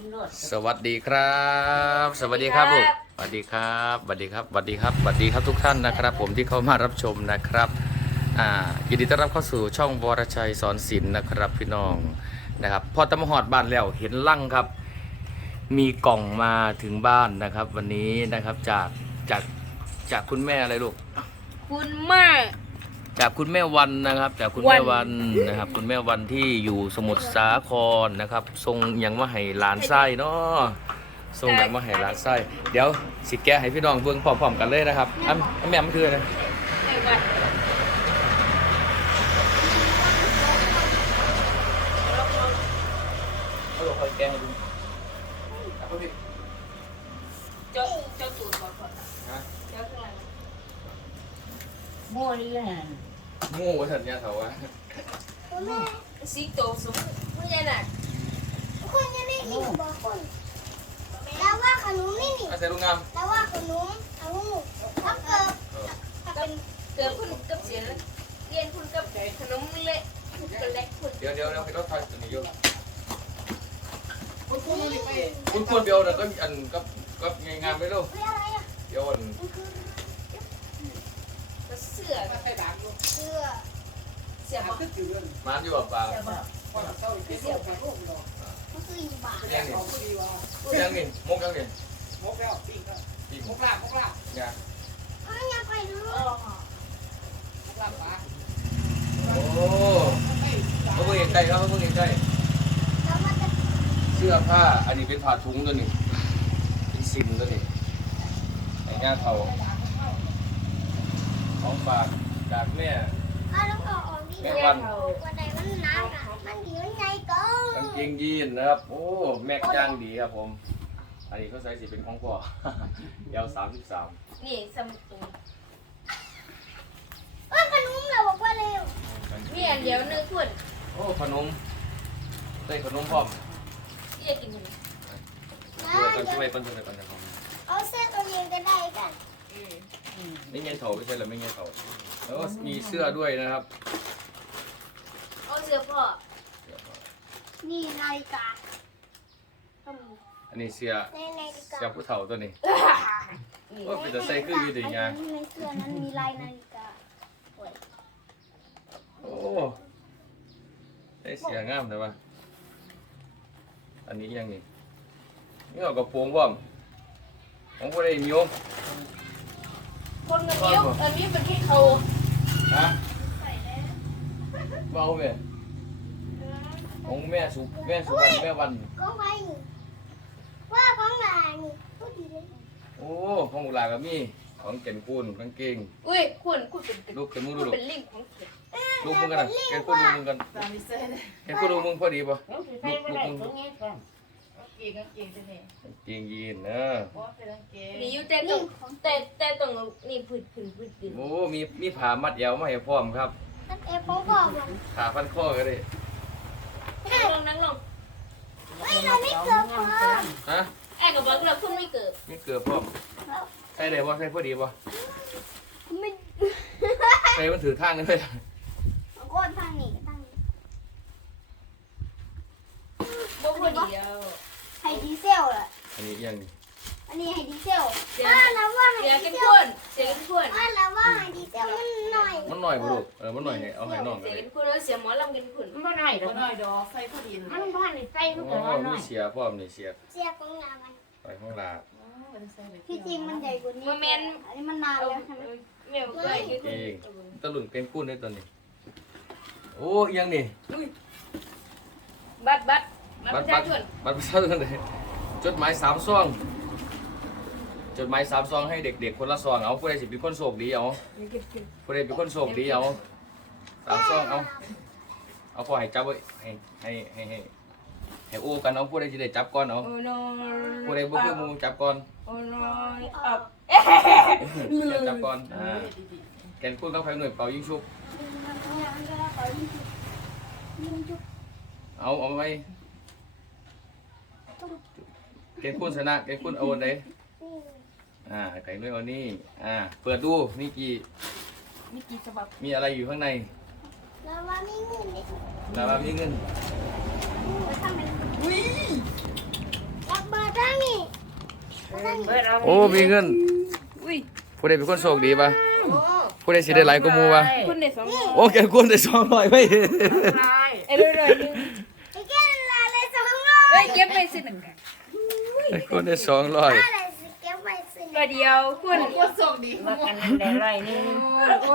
นรถสวัสดีครับ สวัสดีครับลูกสวัสดีครับสวัสดีครับสวัสดีครับสวัสดีครับทุกท่านนะครับ ผมที่เข้ามารับชมนะครับอ่ายินดีต้อนรับเข้าสู่ช่องวรชัยสอนศิลป์นะครับพี่น้องนะครับพอตำหอดบ้านแล้วเห็นลั่งครับ มีกล่องมาถึงบ้านนะครับ วันนี้นะครับจากจากจากคุณแม่อะไรลูก คุณแม่ จากคุณแม่วันนะครับ จากคุณแม่วันนะครับ คุณแม่วันที่อยู่สมุทรสาครนะครับ ทรงหยังว่าให้หลานไส้เนาะทรงหยังว่าให้หลานไส้เดี๋ยวสิแกะให้พี่น้องเบิ่งพร้อมๆกันเลยนะครับอ้ำอ้ำแม่มันคืออะไรไต้หวันเขาบอกคอยแกะให้ดูครับพี่เจ้าเจ้าตูดก่อนก่อนฮะเจ้าข้างหลัง โม่นี่แหละงูว่าสัญญาเถาวะสิงโตสมผู้ใหญ่น่ะคุณยังไม่อิ่มบอกคุณแล้วว่าขนมนี่นี่อาศัยลุงงามแล้วว่าขนมเอาถ้าเกิดกับเกิดคุณกับเสียเรียนคุณกับขนมเละคุณกับเล็กคุณเดี๋ยวเดี๋ยวเดี๋ยวให้รถไฟตัวนี้อยู่คุณควรเดียวนะก็อันก็ก็งามๆไปลูกเฮ้ยอะไรอะเดี๋ยวอัน มันคือ ก็เสื้อ เสื้อ เสื้อบอกมาอยู่แบบป่าเสื้อบอกมันคืออีบายังนี่ยังนี่มกยังนี่มกแล้วปิ้งก็ปีกมกลาบมกลาบยาเอาอย่าไปดูมกลาบปลาโอ้เขาเพิ่งเห็นใจครับเขาเพิ่งเห็นใจเสื้อผ้าอันนี้เป็นผ้าถุงตัวนี้เป็นซิมตัวนี้ไอ้ง่าเทาของฝากจากแม่ แล้วก็ออกดีแม่วันวันไหนมันหนาวอะมันดีมันใหญ่เกิกางนเกงยีนนะครับ โอ้แม็กย่างดีครับผม อันนี้เขาใส่สีเป็นของพ่อ ยาวสามสิบสามนี่สมุดตรงเอ้ยขนมเราบอกว่าเร็วมีอันเดียวนึงคุณโอ้ขนมได้ขนมพร้อมที่จะกินนะช่วยกันช่วยกันช่วยกันนะครับเอาเสื้อตัวเองก็ได้กันไม่เงี้ยเถาไม่ใช่เหรอไม่เงี้ยเถาแล้วก็มีเสื้อด้วยนะครับ เอาเสื้อพ่อนี่นาฬิกาก็มีอันนี้เสื้อในนาฬิกาเสื้อผู้เฒ่าตัวนี้โอ้เป็นแต่ใส่คืออยู่ดีไงในเสื้อนั้นมีลายนาฬิกาโอ้ได้เสียงามเลยวะอันนี้ยังนี่นี่เอากระโปรงพร้อมของผู้ใดมีโยมคนมันนิ้วอันนี้เป็นที่เขาฮะ เบาเว้ย ของแม่สุแม่สุวรรณแม่วัน ก็ไว้นี่ว่าของหลานนี่พูดดีเลยโอ้ของบุหลาก็มีของเก่นคูนกางเกง อุ้ยคุณคุณเป็นลูกเข็นมือคุดูณลูกเป็นลิงของเขียนลูกมึงกันนะเก่นคูนลูกมึงกันตามิเซ่เลยเก่นคูนลูกมึงพอดีปะแล้วสิใส่ไม่ได้ตรงนี้ก่อนเก่งก็เก่งจะเนี่ยกางเกงยีนเนอะเพราะเป็นเก่งมีอยู่แต่ตรงแต่แต่ตรงนี่ผืดผืดผืดผืดโอ้มีมีผ้ามัดเอวมาให้พร้อมครับนั่นเอฟของพ่อมันผ้าพันคอก็ได้ นั่งลงนั่งลงเฮ้ยเราไม่เกิดพ่อฮะไอ้กับบอกเราคุณไม่เกิดมีเกลือพร้อมใส่ได้บ่ใส่พอดีบ่ไม่ใส่มันถือทางนี่เลยก้อนทางนี้ก็ทางนี้บ่พอดีแล้วไฮดีเซลล่ะอันนี้ยังนี่อันนี้ไฮดีเซลเสียว่าแล้วว่าไฮเสียดีกันเซคุลณเสียกันคุณว่าแล้วว่าไฮดีเซลมันหน่อย มันหน่อยบ่ลูกเออมันหน่อยให้เอาให้น้องก็เสียได้กันคุณแล้วเสียหมอลำกันคุณมันบ่ได้ดก็อกน้อยดอกใส่พอดีมันบ่ได้ใส่มันโอ้ก็น้อยน้อมียเสียพร้อมนี่เสียเสียของหนามันไปข้างลาที่จริงมันใหญ่กว่านี้โมเมนต์อันนี้มันนานเอาแล้วใช่ไหมเมียวไก่ที่คุเอณงตะลุนเป็นกุ้นได้ตอนนี้ โอ้อีหยังนี่บัตรบัตรบัตรบัปตรระบัชาตรชนบัตรประชาชนเลยจดหมายสามซอง จดหมายสามซองให้เด็กๆคนละซองเอาผู้ใดสิเป็นคนโชคดีเอาผู้ใดเป็นคนโชคดีเอาสามซองเอาเอาพอให้จับไว้ให้ให้ให้ให้ให้อู้กันเอาผู้ใดจะได้จับก่อนเอาโอ้น้อยผู้ใดบ่คือหมูจับก่อนโอ้น้อยอับแกจับก่อนอ่าแกนพูดกับใครหน่วยเป่ายิงชุบยิงจุกเอาเอาไว้แกนพูดชนะแกนพูดเอาอันใดนี่ อ่าไก่ด้วยเอานี่อ่า เปิดดูมีกี่มีกี่ฉบับมีอะไรอยู่ข้างในแล้วว่าไม่เงินเลยแล้วว่ามีเงินแล้วทำไมอุ้ยเบิดเอาโอ้มีเงินอุ้ยผู้ใดเป็นคนโชคดีปะผู้ใดสิได้หลายกว่าหมู่ปะคุณได้สองร้อยโอ้แกคนได้200ไว้ไอ้ร้อยร้อยหนึงไอ้แก้วลาเลยสองร้อยเอ้ยเก็บไปสิหนึ่งไอ้คนได้200อะไรสิเก็บไว้สิร้อยเดียวคุณก็ส่งดีมากันได้ไรนี่ก็โช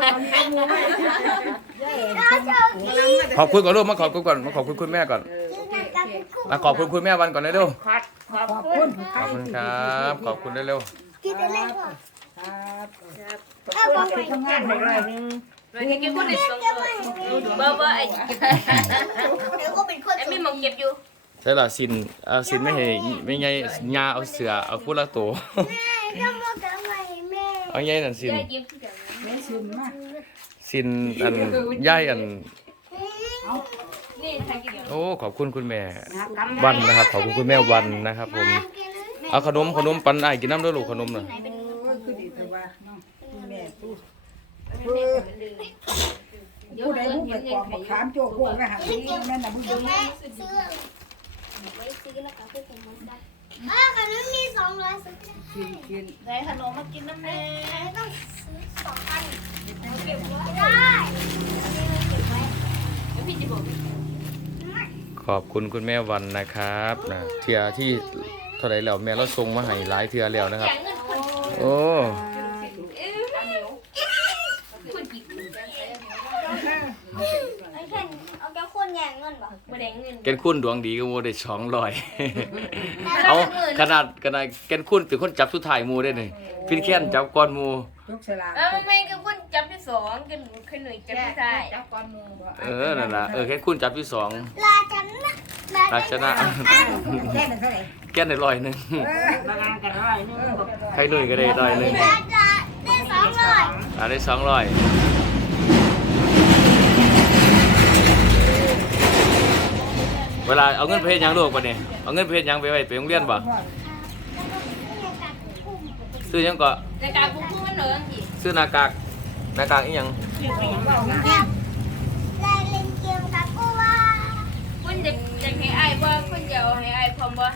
คดีขอบคุณก่อนลูกมาขอบคุณก่อนมาขอบคุณคุณแม่ก่อนที่นั่นกับคุณมาขอบคุณคุณแม่วันก่อนเร็วขอดขอบคุณๆขอบคุณครับขอบคุณเร็วกินได้เลยพ่อขอบคุณทำงานได้ไรนึงร้อยเก็บคุณได้สองร้อยบ่บ่ไอ้เก็บเดี๋ยวก็เป็นคนไอ้มีหมองเก็บอยู่ๆใช่ล่ะสินเอาสินไม่ให้ไม่ไงยาเอาเสือเอาพูดละตัว แม่ต้องบอกกับแม่แม่เอาไงนั่นสินได้เก็บที่กันสินอันย่ายอัน นี่ทางกินเดียวโอ้ขอบคุณคุณแม่วันนะครับ ขอบคุณคุณแม่วันนะครับ ผมเอาขนมขนมปันไอ้ายกินน้ำด้วยลูกขนมน่ะผู้ใดผู้ไปกองบักขามนี่เก็บเก็บไว้ซื้อไว้ซื้อแล้วก็ไปเป็นมันได้ อ้าวขนมมีสองร้อยสุดท้ายได้ขนมมากินน้ำแม่ต้องซื้อสองอันเก็บไว้ได้พี่จะบอกขอบคุณคุณแม่วันนะครับนะเทียที่เท่าไรแล้วแม่เราส่งมาให้หลายเทียแล้วนะครับ โอ้ คุณกี่ ไอ้แค่เอา แก้วคนแย่งเงินบ่บ่ได้เงินแกนคุณดวงดีก็โมได้สองร้อยเอาขนาดขนาดแกนคุณเป็นคนจับสุดท้ายหมูได้หนึ่งฟินแค้นจับก้อนหมูเออไม่ก็คุณจับที่สองกันขึ้นหน่วยจับที่ท้ายจับก้อนมูเออนั่นล่ะเออแกนคุณจับที่สองลาจันนะราชนะแก้นได้ร้อยหนึ่งมางานกันไรนึงใครหนุ่ยก็ได้ร้อยหนึ่งลาจะได้สองร้อยอ่าได้สองร้อย เวลาเอาเงินไปเฮ็ดหยังลูกปะเนี่ยเอาเงินไปเฮ็ดหยังไปไว้ไปโรงเรียนบ่ซื้อหยังก็ในการพุ่งพุ่งมันเหนือสิซื้อหน้ากากหน้ากากอีหยังได้เล่นเกมกับกูว่าคุณจะจะให้ไอ้บ่คุณจะเอาให้ไอ้พร้อมบ่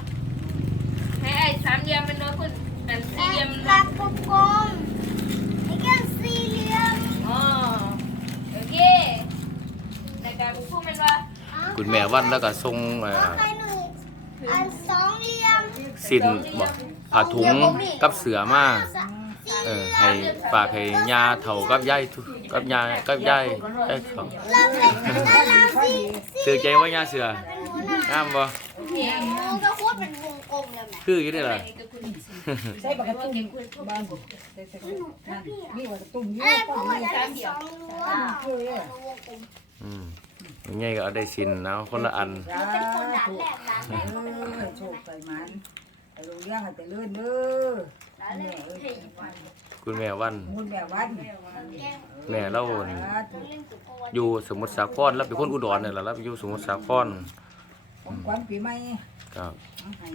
ให้ไอ้สามเหลี่ยมมันเนาะคุณนั่นสี่เหลี่ยมมันกัเนาะบกลมไอ้แก้วสี่เหลี่ยมอ๋อโอเคในการพุ่งพุ่งมันว่า คุณแม่วันแล้วก็ส่งเอ่อใครหนุ่ยอันสองเหลี่ยมสินบ่ผ้าถุงกับเสือมาสี่เอเหอลี่ยมให้ฝากให้ยาเฒ่ากับยายทุกับยายกับยายยายเฒ่าเราเป็นแล้วเราสี่ซื้อใจว่ายาเสือเป็นหัวหน้างามบ่เนี่ยมึงก็พูดเป็นวงกลมแล้วแหละคืออยู่ได้ล่ะใช่ปกติคุณบ้านผมไอ้พวกมันจะสองรั้ววงกลมอืมยั งไงก็เอาได้สินเอาคนละอันมันเป็นคนด่านแรกด่านแรกเออโชคไปมันไปโรงเรียนให้ไปเลื่อนเด้อด่านแรกให้คุณแม่วันคุณแม่วันแกงแม่เล่าสาธุเล่นสุกวันอยู่สมุทรสาครแล้วเป็นคนอุดรนี่แหละแล้วไปอยู่สมุทรสาครของขวัญปีใหม่ครับ เอาให้